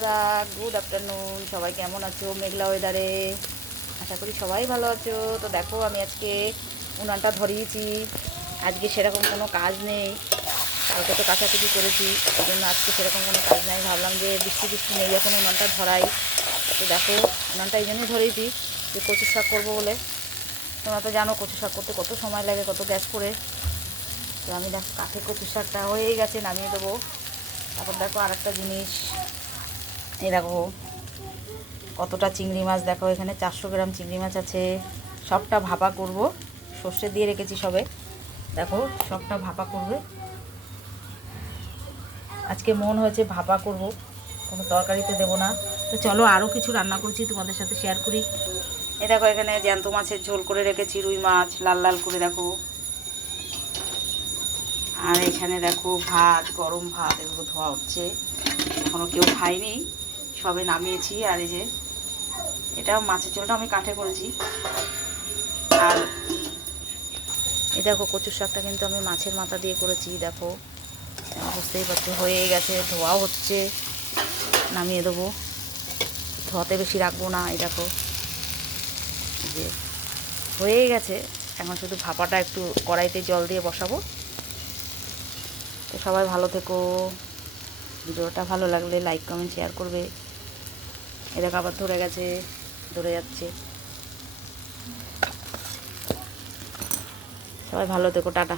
বন্ধুরা, good afternoon. সবাই কেমন আছো মেঘলা ওয়েদারে? আশা করি সবাই ভালো আছো। তো দেখো, আমি আজকে উনানটা ধরিয়েছি। আজকে সেরকম কোনো কাজ নেই, কালকে তো কাছাকাছি করেছি, ওই জন্য আজকে সেরকম কোনো কাজ নেই। ভাবলাম যে বৃষ্টি বৃষ্টি নেই, যখন উনানটা ধরাই। তো দেখো, উনানটা এই জন্যই ধরিয়েছি যে কচু শাক করবো বলে। তোমরা তো জানো কচু শাক করতে কত সময় লাগে, কত গ্যাস পড়ে। তো আমি দেখো কাঠে কচু শাকটা হয়ে গেছে, নামিয়ে দেবো। তারপর দেখো আরেকটা জিনিস, এই দেখো কতটা চিংড়ি মাছ। দেখো এখানে 400 গ্রাম চিংড়ি মাছ আছে। সবটা ভাপা করব, সর্ষে দিয়ে রেখেছি সবে। দেখো সবটা ভাপা করবে। আজকে মন হয়েছে ভাপা করব, কোনো তরকারিতে দেবো না। তো চলো আরও কিছু রান্না করছি, তোমাদের সাথে শেয়ার করি। এই দেখো এখানে জ্যান্ত মাছের ঝোল করে রেখেছি, রুই মাছ লাল লাল করে দেখো। আর এখানে দেখো ভাত, গরম ভাত, এগুলো ধোয়া হচ্ছে, এখনও কেউ খায়নি, সবে নামিয়েছি। আর এই যে এটা মাছের ঝোলটা আমি কাঠে করেছি। আর এই দেখো কচুর শাকটা কিন্তু আমি মাছের মাথা দিয়ে করেছি। দেখো বুঝতেই পারছো হয়ে গেছে, ধোয়াও হচ্ছে, নামিয়ে দেবো। ধোয়াতে বেশি রাখবো না। এই দেখো যে হয়ে গেছে, এখন শুধু ভাপাটা একটু কড়াইতে জল দিয়ে বসাবো। তো সবাই ভালো থেকো, ভিডিওটা ভালো লাগলে লাইক কমেন্ট শেয়ার করবে। এ দেখো আবার ধরে গেছে, ধরে যাচ্ছে। সবাই ভালো থেকো, টাটা।